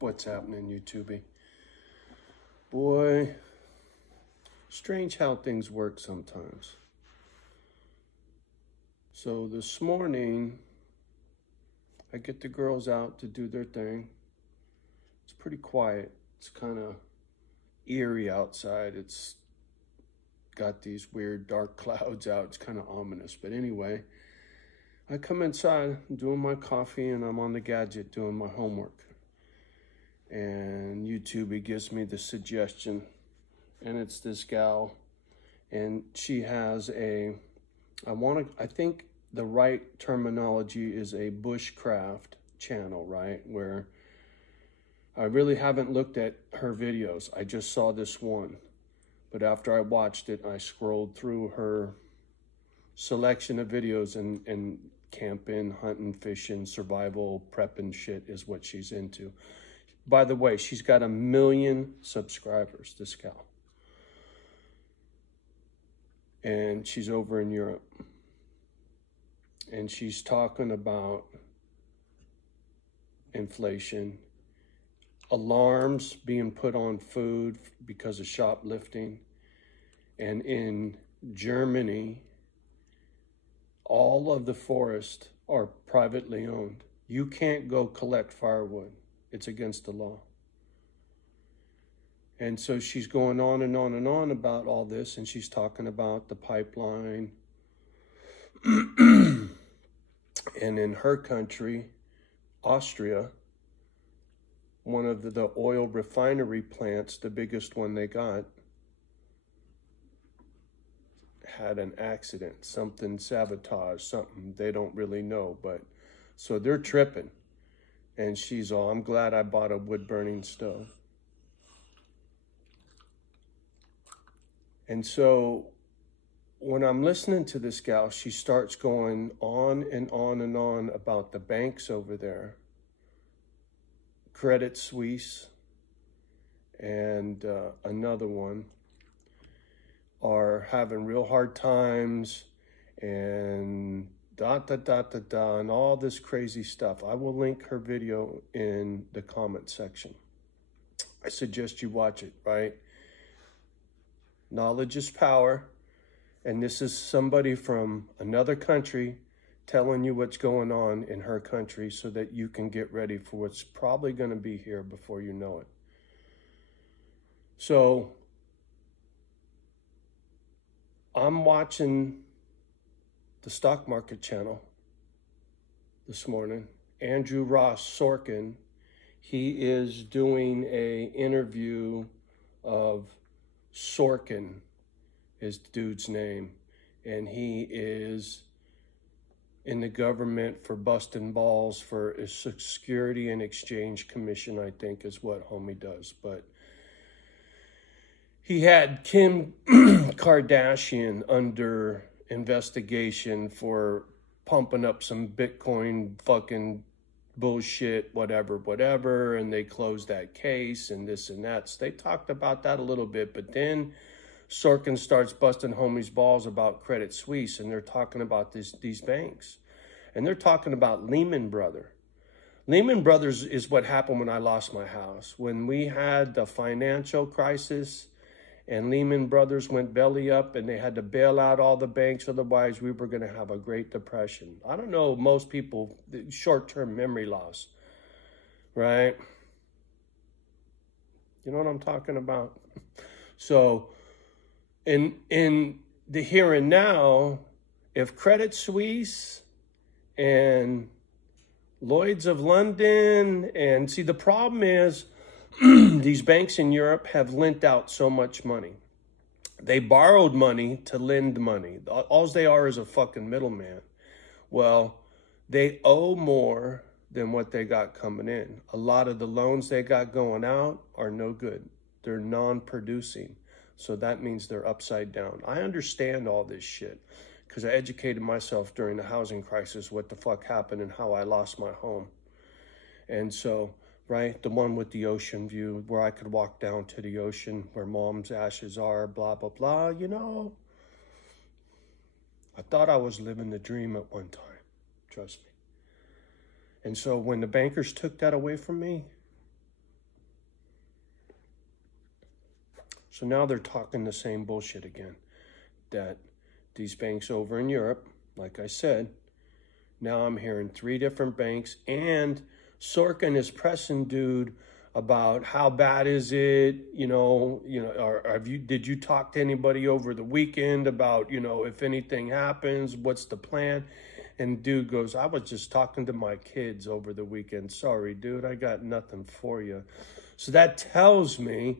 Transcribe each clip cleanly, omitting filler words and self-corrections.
What's happening, YouTube? Boy, strange how things work sometimes. So this morning, I get the girls out to do their thing. It's pretty quiet. It's kind of eerie outside. It's got these weird dark clouds out. It's kind of ominous. But anyway, I come inside, I'm doing my coffee, and I'm on the gadget doing my homework. And YouTube gives me the suggestion, and it's this gal, and she has I think the right terminology is a bushcraft channel, right? Where I really haven't looked at her videos. I just saw this one. But after I watched it, I scrolled through her selection of videos, and camping, hunting, fishing, survival, prepping shit is what she's into. By the way, she's got 1 million subscribers, this gal. And she's over in Europe. And she's talking about inflation, alarms being put on food because of shoplifting. And in Germany, all of the forests are privately owned. You can't go collect firewood. It's against the law. And so she's going on and on and on about all this, and she's talking about the pipeline. And in her country, Austria, one of the oil refinery plants, the biggest one they got, had an accident, something sabotaged, something they don't really know, but so they're tripping. And she's all, I'm glad I bought a wood-burning stove. And so when I'm listening to this gal, she starts going on and on and on about the banks over there. Credit Suisse and another one are having real hard times, and and all this crazy stuff. I will link her video in the comment section. I suggest you watch it, right? Knowledge is power. And this is somebody from another country telling you what's going on in her country so that you can get ready for what's probably going to be here before you know it. So I'm watching the stock market channel this morning. Andrew Ross Sorkin, he is doing a interview of Sorkin, his dude's name, and he is in the government for busting balls for a Security and Exchange Commission, I think is what homie does. But he had Kim Kardashian under investigation for pumping up some Bitcoin fucking bullshit, whatever, and they closed that case and this and that. So they talked about that a little bit, but then Sorkin starts busting homies' balls about Credit Suisse, and they're talking about these banks. And they're talking about Lehman Brothers. Lehman Brothers is what happened when I lost my house. When we had the financial crisis and Lehman Brothers went belly up and they had to bail out all the banks, otherwise we were going to have a Great Depression. I don't know, most people, short-term memory loss, right? You know what I'm talking about? So in the here and now, if Credit Suisse and Lloyd's of London, and see, the problem is these banks in Europe have lent out so much money. They borrowed money to lend money. All they are is a fucking middleman. Well, they owe more than what they got coming in. A lot of the loans they got going out are no good. They're non-producing. So that means they're upside down. I understand all this shit because I educated myself during the housing crisis, what the fuck happened and how I lost my home. And so, right, the one with the ocean view where I could walk down to the ocean where mom's ashes are, blah, blah, blah. You know, I thought I was living the dream at one time, trust me. And so when the bankers took that away from me, So now they're talking the same bullshit again, that these banks over in Europe, like I said, now I'm hearing 3 different banks, and Sorkin is pressing dude about how bad is it, or did you talk to anybody over the weekend about, if anything happens, what's the plan? And dude goes, I was just talking to my kids over the weekend. Sorry, dude, I got nothing for you. So that tells me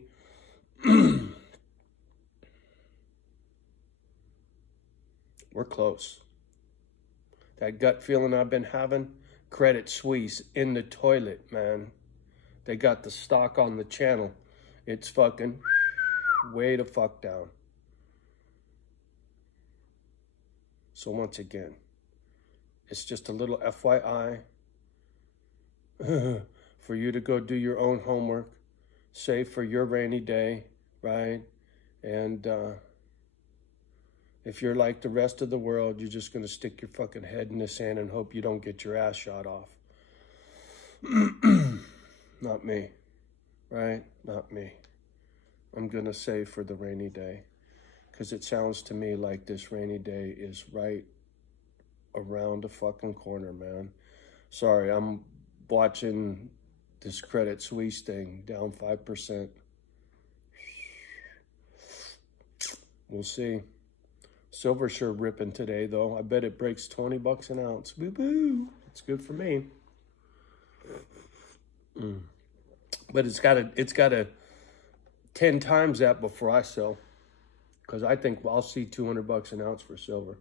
we're close. That gut feeling I've been having, Credit Suisse in the toilet, man. They got the stock on the channel. It's fucking way the fuck down. So once again, it's just a little FYI for you to go do your own homework, save for your rainy day, right? And if you're like the rest of the world, you're just going to stick your fucking head in the sand and hope you don't get your ass shot off. Not me, right? Not me. I'm going to save for the rainy day, because it sounds to me like this rainy day is right around the fucking corner, man. Sorry, I'm watching this Credit Suisse thing down 5%. We'll see. Silver sure ripping today, though. I bet it breaks 20 bucks an ounce. Boo-boo. It's good for me. But it's got to 10 times that before I sell, because I think I'll see 200 bucks an ounce for silver.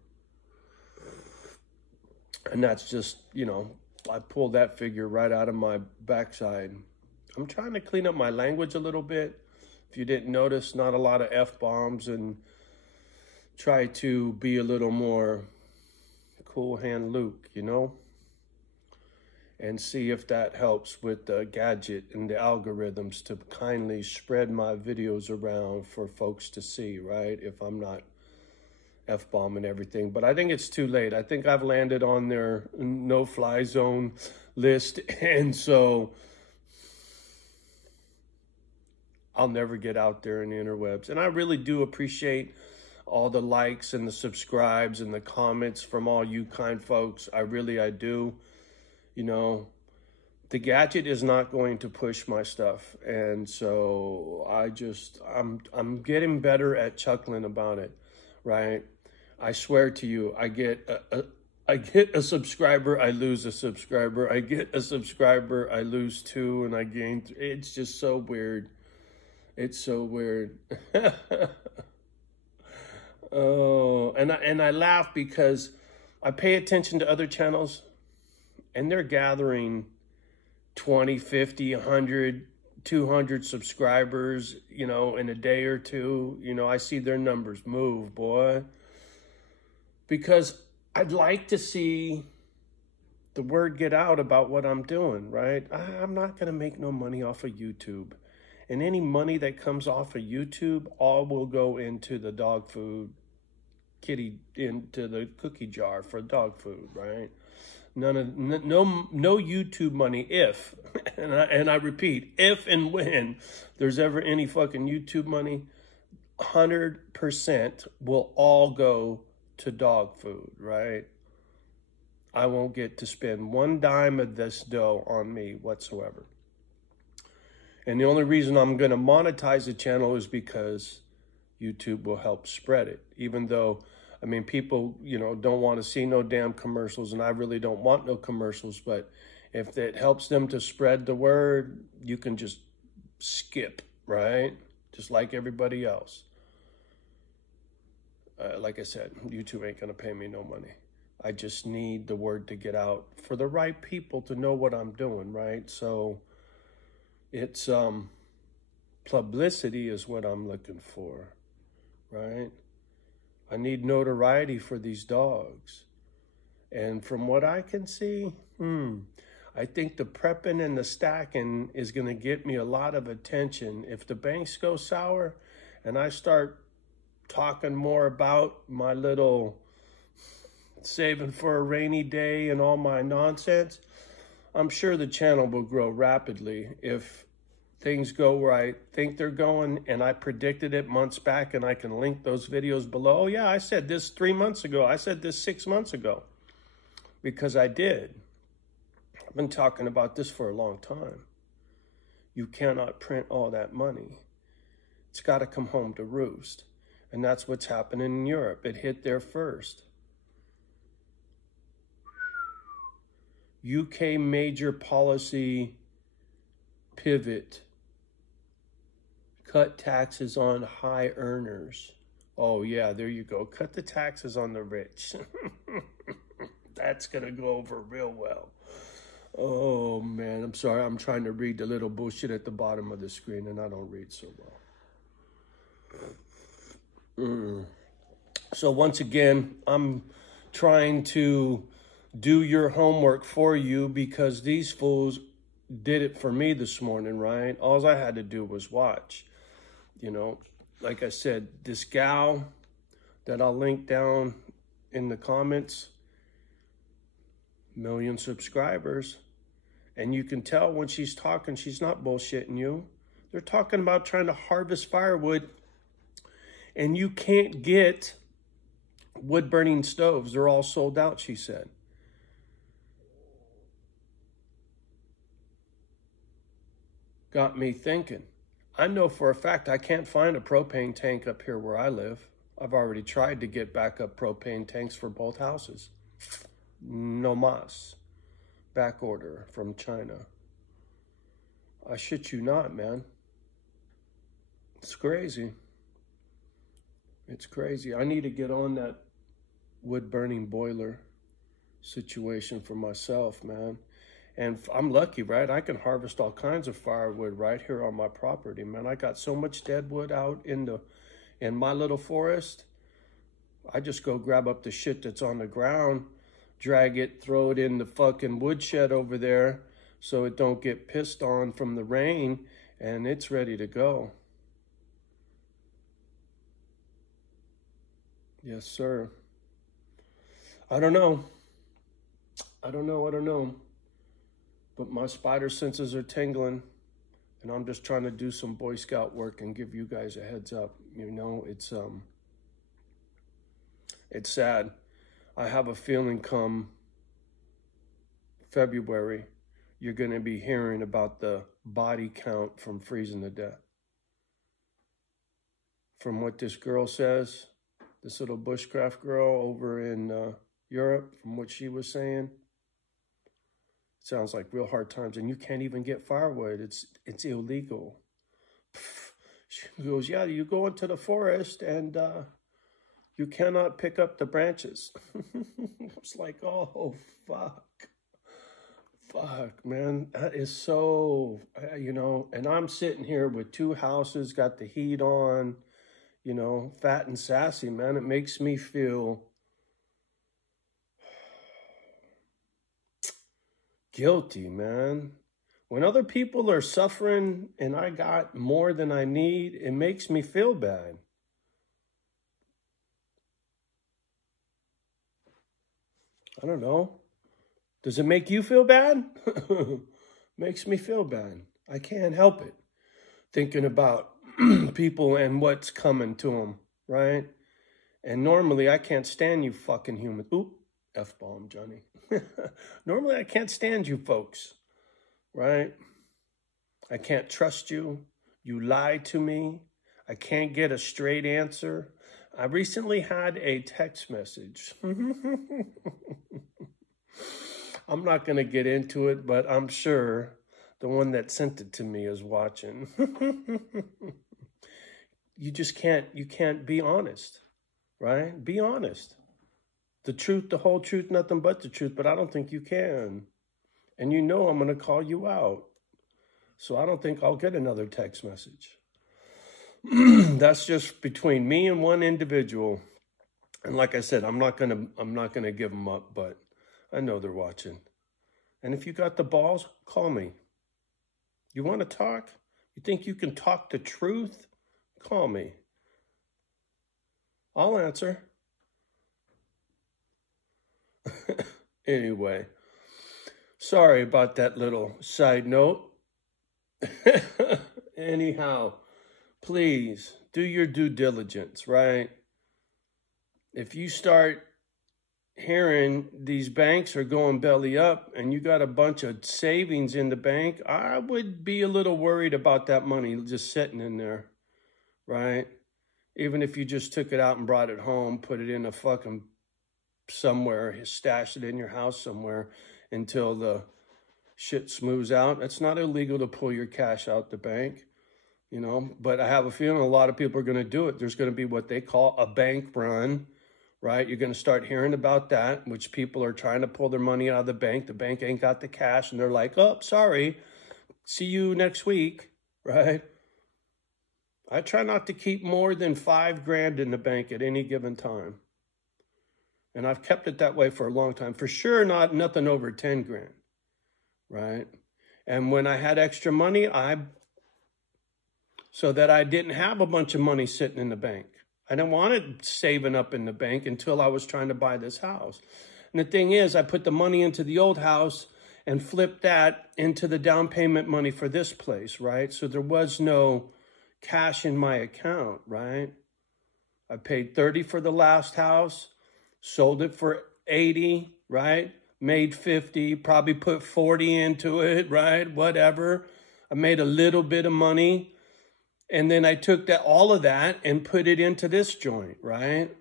And that's just, I pulled that figure right out of my backside. I'm trying to clean up my language a little bit. If you didn't notice, not a lot of F-bombs, and try to be a little more cool hand Luke, and see if that helps with the gadget and the algorithms to kindly spread my videos around for folks to see, right? If I'm not F-bombing everything. But I think it's too late. I think I've landed on their no-fly zone list, and so I'll never get out there in the interwebs. And I really do appreciate all the likes and the subscribes and the comments from all you kind folks. I do. The gadget is not going to push my stuff. And so I'm getting better at chuckling about it, right? I swear to you, I get a subscriber, I lose a subscriber. I get a subscriber, I lose 2, and I gain 3. It's just so weird. It's so weird. Oh, and I laugh because I pay attention to other channels, and they're gathering 20, 50, 100, 200 subscribers, in a day or two. I see their numbers move, boy. Because I'd like to see the word get out about what I'm doing, right? I'm not going to make no money off of YouTube. And any money that comes off of YouTube, all will go into the dog food into the cookie jar for dog food, right? No YouTube money if, and I repeat, if and when there's ever any fucking YouTube money, 100% will all go to dog food, right? I won't get to spend 1 dime of this dough on me whatsoever. And the only reason I'm going to monetize the channel is because YouTube will help spread it. Even though, people, don't want to see no damn commercials, and I really don't want no commercials. But if it helps them to spread the word, you can just skip, right? Just like everybody else. Like I said, YouTube ain't going to pay me no money. I just need the word to get out for the right people to know what I'm doing, right? So it's publicity is what I'm looking for, right? I need notoriety for these dogs. And from what I can see, I think the prepping and the stacking is going to get me a lot of attention. If the banks go sour and I start talking more about my little saving for a rainy day and all my nonsense, I'm sure the channel will grow rapidly if things go where I think they're going, and I predicted it months back, and I can link those videos below. Oh, yeah, I said this 3 months ago. I said this 6 months ago, because I did. I've been talking about this for a long time. You cannot print all that money. It's got to come home to roost. And that's what's happening in Europe. It hit there first. UK major policy pivot. Cut taxes on high earners. Oh, yeah, there you go. Cut the taxes on the rich. That's going to go over real well. Oh, man, I'm sorry. I'm trying to read the little bullshit at the bottom of the screen, and I don't read so well. So once again, I'm trying to do your homework for you because these fools did it for me this morning, right? All I had to do was watch. You know, like I said, this gal that I'll link down in the comments, 1 million subscribers. And you can tell when she's talking, she's not bullshitting you. They're talking about trying to harvest firewood, and you can't get wood-burning stoves. They're all sold out, she said. Got me thinking. I know for a fact I can't find a propane tank up here where I live. I've already tried to get backup propane tanks for both houses. No mas. Back order from China. I shit you not, man. It's crazy. It's crazy. I need to get on that wood-burning boiler situation for myself, man. And I'm lucky, right? I can harvest all kinds of firewood right here on my property, man. I got so much dead wood out in my little forest. I just go grab up the shit that's on the ground, drag it, throw it in the fucking woodshed over there so it don't get pissed on from the rain, and it's ready to go. Yes, sir. I don't know. I don't know. But my spider senses are tingling, and I'm just trying to do some Boy Scout work and give you guys a heads up. You know, it's sad. I have a feeling come February, you're going to be hearing about the body count from freezing to death. From what this girl says, this little bushcraft girl over in Europe, from what she was saying, sounds like real hard times, and you can't even get firewood. It's illegal. She goes, yeah, you go into the forest and you cannot pick up the branches. It's like, oh, fuck, man. That is so, you know, and I'm sitting here with 2 houses, got the heat on, you know, fat and sassy, man. It makes me feel guilty, man. When other people are suffering and I got more than I need, it makes me feel bad. I don't know. Does it make you feel bad? Makes me feel bad. I can't help it. Thinking about people and what's coming to them, right? And normally I can't stand you fucking humans. Oop, F-bomb, Johnny. Normally I can't stand you folks, right? I can't trust you. You lied to me. I can't get a straight answer. I recently had a text message. I'm not going to get into it, but I'm sure the one that sent it to me is watching. You just can't be honest, right? Be honest. The truth, the whole truth, nothing but the truth, but I don't think you can. And you know I'm going to call you out. So I don't think I'll get another text message. That's just between me and one individual. And like I said, I'm not gonna give them up, but I know they're watching. And if you got the balls, call me. You want to talk? You think you can talk the truth? Call me. I'll answer. Anyway, sorry about that little side note. Anyhow, please do your due diligence, right? If you start hearing these banks are going belly up and you got a bunch of savings in the bank, I would be a little worried about that money just sitting in there, right? Even if you just took it out and brought it home, put it in a fucking somewhere, stashed it in your house somewhere until the shit smooths out. It's not illegal to pull your cash out the bank, you know, but I have a feeling a lot of people are going to do it. There's going to be what they call a bank run, right? You're going to start hearing about that, which people are trying to pull their money out of the bank. The bank ain't got the cash, and they're like, oh, sorry, see you next week, right? I try not to keep more than $5,000 in the bank at any given time. And I've kept it that way for a long time. For sure, nothing over 10 grand, right? And when I had extra money, so that I didn't have a bunch of money sitting in the bank. I didn't want it saving up in the bank until I was trying to buy this house. And the thing is, I put the money into the old house and flipped that into the down payment money for this place, right? So there was no cash in my account, right? I paid 30 for the last house, sold it for 80, right? Made 50, probably put 40 into it, right? Whatever. I made a little bit of money. And then I took all of that and put it into this joint, right?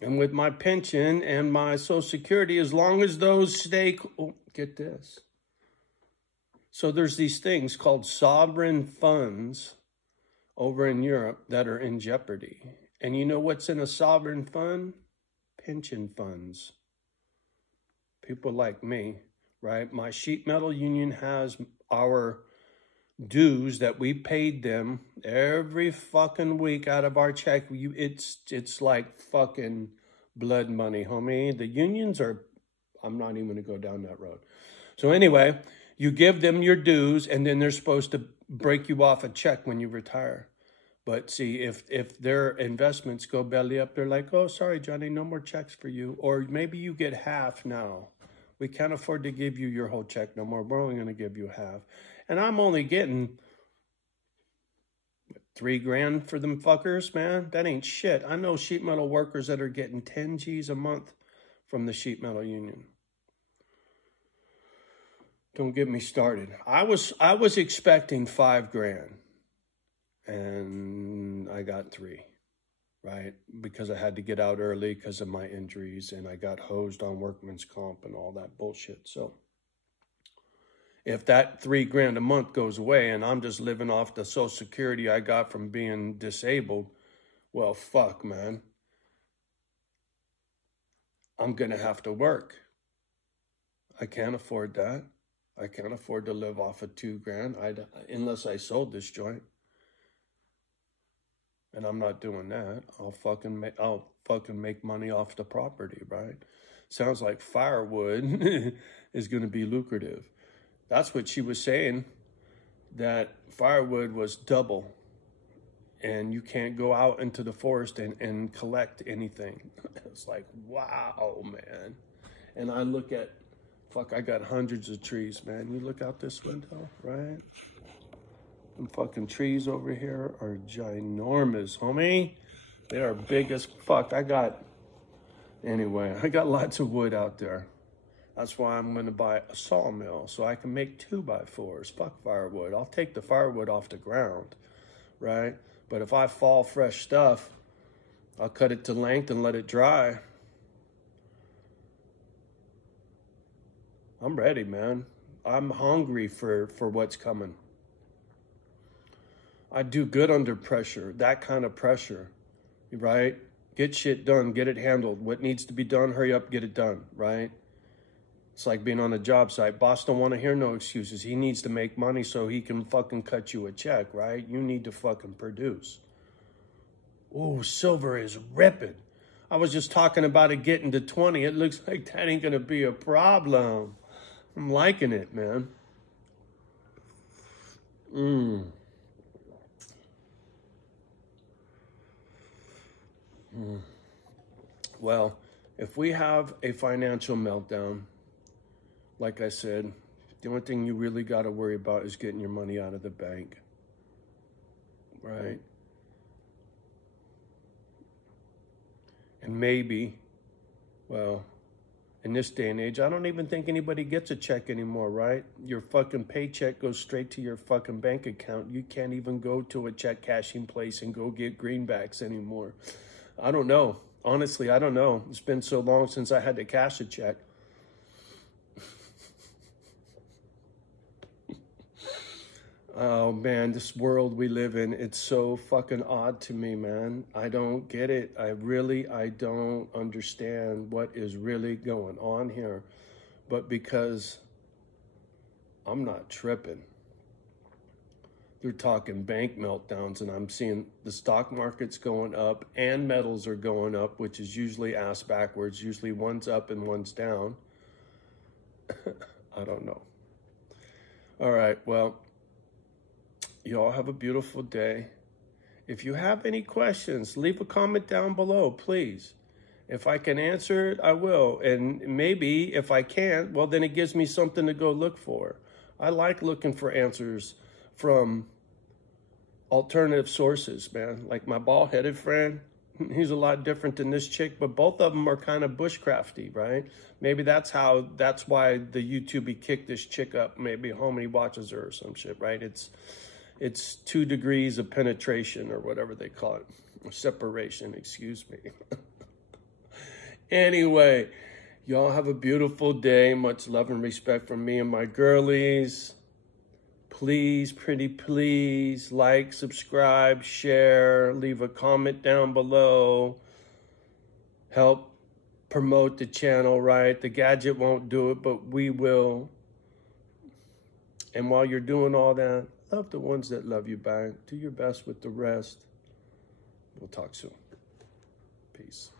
And with my pension and my Social Security, as long as those stay, oh, get this. So there's these things called sovereign funds over in Europe that are in jeopardy. And you know what's in a sovereign fund? Pension funds. People like me, right? My sheet metal union has our dues that we paid them every fucking week out of our check. It's like fucking blood money, homie. The unions are, I'm not even gonna go down that road. So anyway, you give them your dues and then they're supposed to break you off a check when you retire. But see, if their investments go belly up, they're like, oh, sorry, Johnny, no more checks for you. Or maybe you get half now. We can't afford to give you your whole check no more. We're only going to give you half. And I'm only getting $3,000 for them fuckers, man. That ain't shit. I know sheet metal workers that are getting 10 G's a month from the sheet metal union. Don't get me started. I was expecting $5,000. And I got 3, right? Because I had to get out early because of my injuries and I got hosed on workman's comp and all that bullshit. So if that $3,000 a month goes away and I'm just living off the Social Security I got from being disabled, well, fuck, man. I'm going to have to work. I can't afford that. I can't afford to live off of $2,000 unless I sold this joint. And I'm not doing that. I'll fucking make money off the property, right? Sounds like firewood is going to be lucrative. That's what she was saying, that firewood was double. And you can't go out into the forest and collect anything. It's like, wow, man. And I look at, fuck, I got hundreds of trees, man. You look out this window, right? Them fucking trees over here are ginormous, homie. They are big as fuck. I got lots of wood out there. That's why I'm going to buy a sawmill so I can make 2x4s. Fuck firewood. I'll take the firewood off the ground, right? But if I fall fresh stuff, I'll cut it to length and let it dry. I'm ready, man. I'm hungry for what's coming. I do good under pressure, that kind of pressure, right? Get shit done, get it handled. What needs to be done, hurry up, get it done, right? It's like being on a job site. Boss don't want to hear no excuses. He needs to make money so he can fucking cut you a check, right? You need to fucking produce. Oh, silver is ripping. I was just talking about it getting to 20. It looks like that ain't going to be a problem. I'm liking it, man. Well, if we have a financial meltdown, like I said, The only thing you really got to worry about is getting your money out of the bank, right? And maybe, well, in this day and age, I don't even think anybody gets a check anymore, right? Your fucking paycheck goes straight to your fucking bank account. You can't even go to a check cashing place and go get greenbacks anymore. I don't know. Honestly, I don't know. It's been so long since I had to cash a check. Oh man, this world we live in, it's so fucking odd to me, man. I don't get it. I don't understand what is really going on here. But because I'm not tripping, they're talking bank meltdowns, and I'm seeing the stock market's going up and metals are going up, which is usually ass backwards. Usually one's up and one's down. I don't know. All right, well, you all have a beautiful day. If you have any questions, leave a comment down below, please. If I can answer it, I will. And maybe if I can't, well, then it gives me something to go look for. I like looking for answers from alternative sources, man. Like my bald-headed friend, he's a lot different than this chick, but both of them are kind of bushcrafty, right? Maybe that's why the YouTubey kicked this chick up. Maybe homie watches her or some shit, right? It's 2 degrees of penetration or whatever they call it. Separation, excuse me. Anyway, y'all have a beautiful day. Much love and respect from me and my girlies. Please, pretty please, like, subscribe, share, leave a comment down below. Help promote the channel, right? The gadget won't do it, but we will. And while you're doing all that, love the ones that love you back. Do your best with the rest. We'll talk soon. Peace.